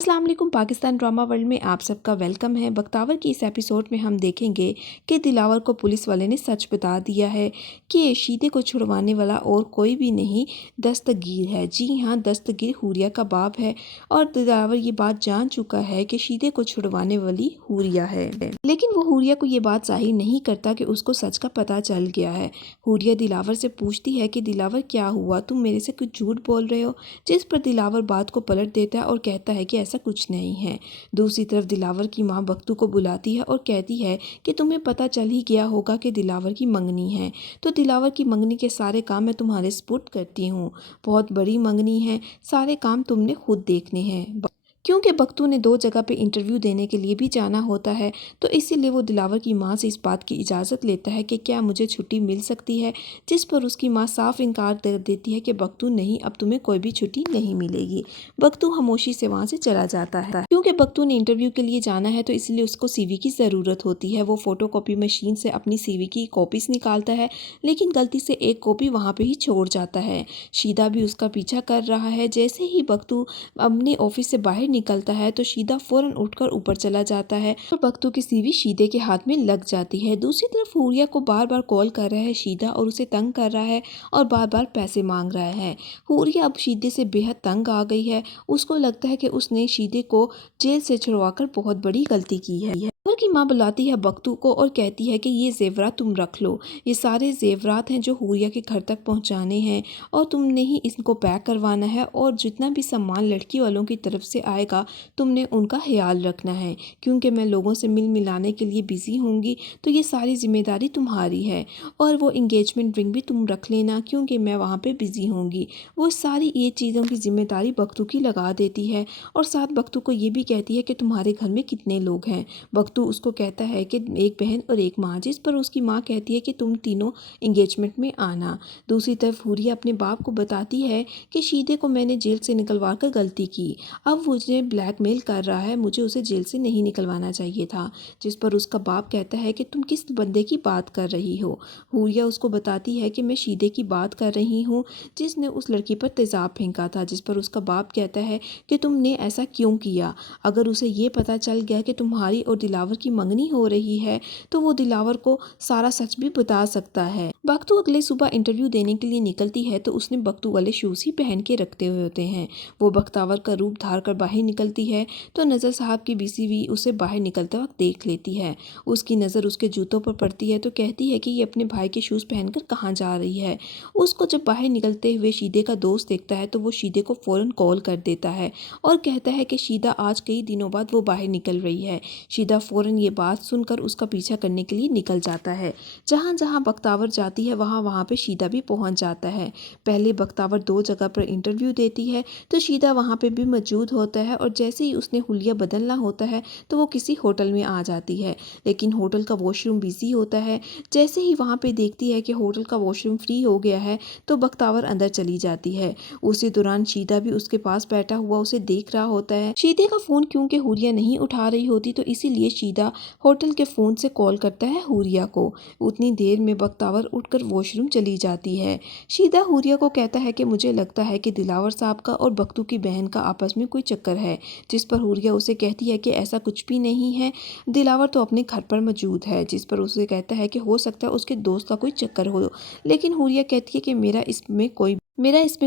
अस्सलाम वालेकुम। Pakistan drama world में आप सबका वेलकम है। बख्तावर की इस एपिसोड में हम देखेंगे कि दिलावर को पुलिस वाले ने सच बता दिया है कि शीदे को छुड़वाने वाला और कोई भी नहीं दस्तगीर है। जी हाँ, दस्तगीर हुरिया का बाप है और दिलावर ये बात जान चुका है कि शीदे को छुड़वाने वाली हुरिया है, लेकिन वो हुरिया को ये बात जाहिर नहीं करता कि उसको सच का पता चल गया है। हुरिया दिलावर से पूछती है कि दिलावर क्या हुआ, तुम मेरे से कुछ झूठ बोल रहे हो, जिस पर दिलावर बात को पलट देता है और कहता है कि ऐसा कुछ नहीं है। दूसरी तरफ दिलावर की मां बख्तू को बुलाती है और कहती है कि तुम्हें पता चल ही गया होगा कि दिलावर की मंगनी है, तो दिलावर की मंगनी के सारे काम मैं तुम्हारे सुपुर्द करती हूँ। बहुत बड़ी मंगनी है, सारे काम तुमने खुद देखने हैं। क्योंकि बख्तू ने 2 जगह पे इंटरव्यू देने के लिए भी जाना होता है, तो इसीलिए वो दिलावर की मां से इस बात की इजाज़त लेता है कि क्या मुझे छुट्टी मिल सकती है, जिस पर उसकी मां साफ इनकार कर देती है कि बख्तू नहीं, अब तुम्हें कोई भी छुट्टी नहीं मिलेगी। बख्तू खामोशी से वहाँ से चला जाता है। क्योंकि बख्तू ने इंटरव्यू के लिए जाना है तो इसलिए उसको सीवी की ज़रूरत होती है। वो फोटोकॉपी मशीन से अपनी सीवी की कॉपीज निकालता है, लेकिन गलती से एक कॉपी वहाँ पे ही छोड़ जाता है। शीदा भी उसका पीछा कर रहा है। जैसे ही बख्तू अपने ऑफिस से बाहर निकलता है तो शीदा फौरन उठकर ऊपर चला जाता है और बख्तू की सीवी शीदे के हाथ में लग जाती है। दूसरी तरफ हुरिया को बार बार कॉल कर रहा है शीदा और उसे तंग कर रहा है और बार बार पैसे मांग रहा है। हुरिया अब शीदे से बेहद तंग आ गई है। उसको लगता है कि उसने शीदे को जेल से छुड़वाकर बहुत बड़ी गलती की है। की माँ बुलाती है बख्तू को और कहती है कि ये जेवरात तुम रख लो, ये सारे जेवरात हैं जो हुरिया के घर तक पहुँचाने हैं और तुमने ही इनको पैक करवाना है और जितना भी सामान लड़की वालों की तरफ से आएगा तुमने उनका ख्याल रखना है, क्योंकि मैं लोगों से मिल मिलाने के लिए बिज़ी होंगी, तो ये सारी जिम्मेदारी तुम्हारी है। और वो इंगेजमेंट रिंग भी तुम रख लेना क्योंकि मैं वहाँ पे बिज़ी होंगी। वो सारी ये चीज़ों की जिम्मेदारी बख्तू की लगा देती है और साथ बख्तू को ये भी कहती है कि तुम्हारे घर में कितने लोग हैं। बख्तू उसको कहता है कि एक बहन और एक माँ, जिस पर उसकी माँ कहती है कि तुम तीनों इंगेजमेंट में आना। दूसरी तरफ हुरिया अपने बाप को बताती है कि शीदे को मैंने जेल से निकलवा कर गलती की, अब मुझे ब्लैकमेल कर रहा है, मुझे उसे जेल से नहीं निकलवाना चाहिए था। जिस पर उसका बाप कहता है कि तुम किस बंदे की बात कर रही हो। हुरिया उसको बताती है कि मैं शीदे की बात कर रही हूँ जिसने उस लड़की पर तेज़ाब फेंका था। जिस पर उसका बाप कहता है कि तुमने ऐसा क्यों किया, अगर उसे ये पता चल गया कि तुम्हारी और दिलावर की मंगनी हो रही है तो वो दिलावर को सारा सच भी बता सकता है। बख्तू अगले सुबह इंटरव्यू देने के लिए निकलती है तो उसने बख्तू वाले शूज़ ही पहन के रखते हुए होते हैं। वो बख्तावर का रूप धार कर बाहर निकलती है तो नज़र साहब की बीसीवी उसे बाहर निकलते वक्त देख लेती है। उसकी नज़र उसके जूतों पर पड़ती है तो कहती है कि ये अपने भाई के शूज़ पहनकर कहाँ जा रही है। उसको जब बाहर निकलते हुए शीदे का दोस्त देखता है तो वो शीदे को फ़ौरन कॉल कर देता है और कहता है कि शीदा आज कई दिनों बाद वो बाहर निकल रही है। शीदा फ़ौरन ये बात सुनकर उसका पीछा करने के लिए निकल जाता है। जहाँ जहाँ बख्तावर जाती है वहाँ पे शीदा भी पहुँच जाता है। पहले बख्तावर 2 जगह पर इंटरव्यू देती है तो शीदा वहाँ पे भी मौजूद होता है और जैसे ही उसने हुलिया बदलना होता है तो वो किसी होटल में आ जाती है, लेकिन होटल का वॉशरूम बिजी होता है। जैसे ही वहाँ पे देखती है कि होटल का वॉशरूम फ्री हो गया है तो बख्तावर अंदर चली जाती है। उसी दौरान शीदा भी उसके पास बैठा हुआ उसे देख रहा होता है। शीदे का फ़ोन क्योंकि हुरिया नहीं उठा रही होती तो इसीलिए शीदा होटल के फ़ोन से कॉल करता है हुरिया को। उतनी देर में बख्तावर उठकर वॉशरूम चली जाती है। शीदा हुरिया को कहता है कि मुझे लगता है कि दिलावर साहब का और बख्तू की बहन का आपस में कोई चक्कर है। जिस पर हुरिया उसे कहती है कि ऐसा कुछ भी नहीं है, दिलावर तो अपने घर पर मौजूद है। जिस पर उसे कहता है कि हो सकता है उसके दोस्त का कोई चक्कर हो, लेकिन हुरिया कहती है कि मेरा इसमें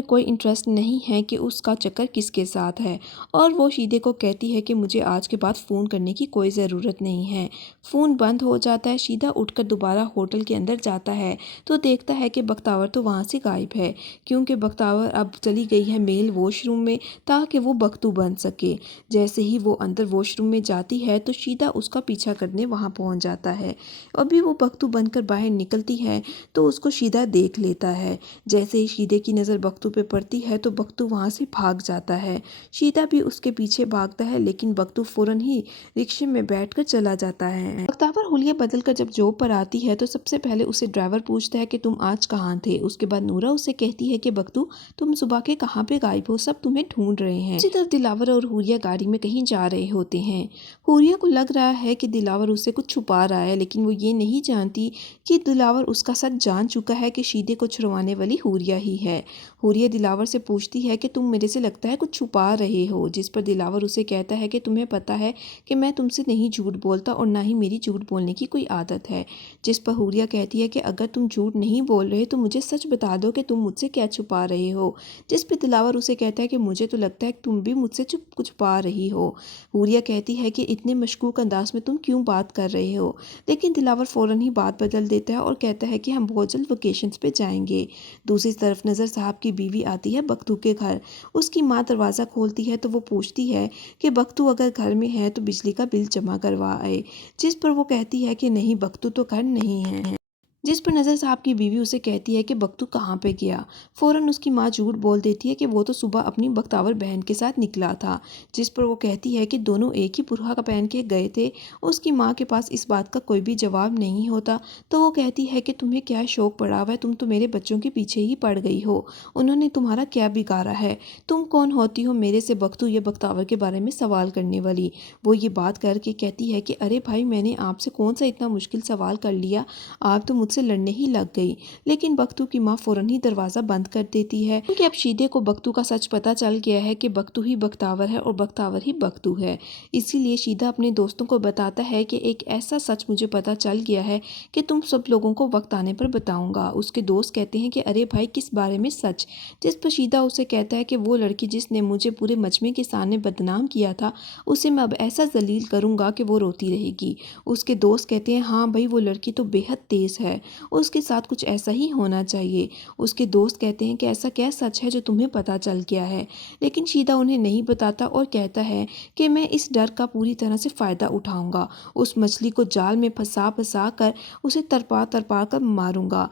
कोई इंटरेस्ट नहीं है कि उसका चक्कर किसके साथ है। और वो शीदे को कहती है कि मुझे आज के बाद फ़ोन करने की कोई ज़रूरत नहीं है। फ़ोन बंद हो जाता है। शीदा उठकर दोबारा होटल के अंदर जाता है तो देखता है कि बख्तावर तो वहाँ से गायब है, क्योंकि बख्तावर अब चली गई है मेल वॉशरूम में ताकि वो बख्तू बन सके। जैसे ही वो अंदर वॉशरूम में जाती है तो शीदा उसका पीछा करने वहाँ पहुँच जाता है। अभी वो बख्तू बनकर बाहर निकलती है तो उसको शीदा देख लेता है। जैसे ही शीदे की नज़र बख्तू पे पड़ती है तो बख्तू वहाँ से भाग जाता है। शीदा भी उसके पीछे भागता है, लेकिन बख्तू फ़ौरन ही रिक्शे में बैठकर चला जाता है। बख्तावर हुलिया बदल कर जब जॉब पर आती है तो सबसे पहले उसे ड्राइवर पूछता है कि तुम आज कहाँ थे। उसके बाद नूरा उससे कहती है कि बख्तू तुम सुबह के कहाँ पे गायब हो, सब तुम्हें ढूंढ रहे हैं। इसी तरफ दिलावर और हुरिया गाड़ी में कहीं जा रहे होते हैं। हुरिया को लग रहा है कि दिलावर उससे कुछ छुपा रहा है, लेकिन वो ये नहीं जानती कि दिलावर उसका सच जान चुका है कि शीदे को छुड़वाने वाली हुरिया ही है। हुरिया दिलावर से पूछती है कि तुम मेरे से लगता है कुछ छुपा रहे हो, जिस पर दिलावर उसे कहता है कि तुम्हें पता है कि मैं तुमसे नहीं झूठ बोलता और ना ही मेरी झूठ बोलने की कोई आदत है। जिस पर हुरिया कहती है कि अगर तुम झूठ नहीं बोल रहे तो मुझे सच बता दो कि तुम मुझसे क्या छुपा रहे हो। जिस पर दिलावर उसे कहता है कि मुझे तो लगता है कि तुम भी मुझसे कुछ छुपा रही हो। हुरिया कहती है कि इतने मशकूक अंदाज में तुम क्यों बात कर रहे हो, लेकिन दिलावर फ़ौरन ही बात बदल देता है और कहता है कि हम बहुत जल्द वेकेशंस पे जाएंगे। दूसरी तरफ नज़र साहब की बीवी आती है बख्तू के घर। उसकी माँ दरवाज़ा खोलती है तो वो पूछती है कि बख्तू अगर घर में है तो बिजली का बिल जमा करवा आए। जिस पर वो कहती है कि नहीं, बख्तू तो घर नहीं है। जिस पर नज़र साहब की बीवी उसे कहती है कि बख्तू कहाँ पे गया। फ़ौरन उसकी माँ झूठ बोल देती है कि वो तो सुबह अपनी बख्तावर बहन के साथ निकला था। जिस पर वो कहती है कि दोनों एक ही बुरखा का पहन के गए थे। उसकी माँ के पास इस बात का कोई भी जवाब नहीं होता तो वो कहती है कि तुम्हें क्या शौक पड़ा हुआ है, तुम तो मेरे बच्चों के पीछे ही पड़ गई हो, उन्होंने तुम्हारा क्या बिगाड़ा है, तुम कौन होती हो मेरे से बख्तू या बख्तावर के बारे में सवाल करने वाली। वो ये बात करके कहती है कि अरे भाई, मैंने आपसे कौन सा इतना मुश्किल सवाल कर लिया, आप तो मुझसे लड़ने ही लग गई। लेकिन बख्तू की माँ फौरन ही दरवाज़ा बंद कर देती है क्योंकि अब शीदे को बख्तू का सच पता चल गया है कि बख्तू ही बख्तावर है और बख्तावर ही बख्तू है। इसीलिए शीदा अपने दोस्तों को बताता है कि एक ऐसा सच मुझे पता चल गया है कि तुम सब लोगों को वक्त आने पर बताऊंगा। उसके दोस्त कहते हैं कि अरे भाई, किस बारे में सच। जिस पर शीदा उसे कहता है कि वो लड़की जिसने मुझे पूरे मजमे के सामने बदनाम किया था, उसे मैं अब ऐसा जलील करूंगा कि वो रोती रहेगी। उसके दोस्त कहते हैं हाँ भाई, वो लड़की तो बेहद तेज़ है, उसके साथ कुछ ऐसा ही होना चाहिए। उसके दोस्त कहते हैं कि ऐसा क्या सच है जो तुम्हें पता चल गया है, लेकिन शीदा उन्हें नहीं बताता और कहता है कि मैं इस डर का पूरी तरह से फ़ायदा उठाऊंगा, उस मछली को जाल में फंसा फंसा कर उसे तरपा तरपा कर मारूंगा।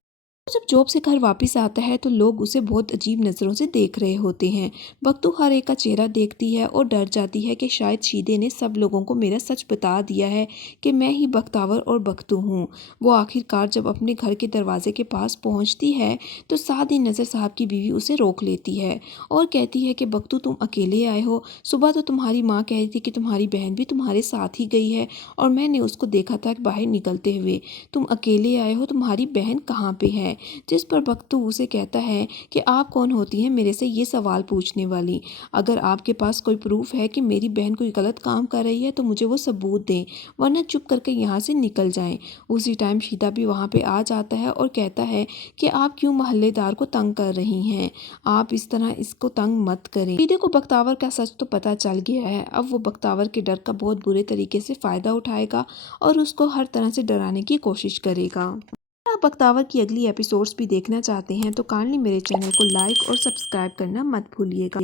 जब जॉब से घर वापस आता है तो लोग उसे बहुत अजीब नज़रों से देख रहे होते हैं। बख्तू हर एक का चेहरा देखती है और डर जाती है कि शायद शीदे ने सब लोगों को मेरा सच बता दिया है कि मैं ही बख्तावर और बख्तू हूँ। वो आखिरकार जब अपने घर के दरवाजे के पास पहुँचती है तो साथ ही नज़र साहब की बीवी उसे रोक लेती है और कहती है कि बख्तू, तुम अकेले आए हो, सुबह तो तुम्हारी माँ कह रही थी कि तुम्हारी बहन भी तुम्हारे साथ ही गई है और मैंने उसको देखा था बाहर निकलते हुए, तुम अकेले आए हो, तुम्हारी बहन कहाँ पे है। जिस पर बख्तू उसे कहता है कि आप कौन होती हैं मेरे से ये सवाल पूछने वाली, अगर आपके पास कोई प्रूफ है कि मेरी बहन कोई गलत काम कर रही है तो मुझे वो सबूत दें, वरना चुप करके यहाँ से निकल जाएं। उसी टाइम शीदा भी वहाँ पे आ जाता है और कहता है कि आप क्यों मोहल्लेदार को तंग कर रही हैं, आप इस तरह इसको तंग मत करें। शीदे को बख्तावर का सच तो पता चल गया है, अब वो बख्तावर के डर का बहुत बुरे तरीके से फ़ायदा उठाएगा और उसको हर तरह से डराने की कोशिश करेगा। आप बख्तावर की अगली एपिसोड्स भी देखना चाहते हैं तो काइंडली मेरे चैनल को लाइक और सब्सक्राइब करना मत भूलिएगा।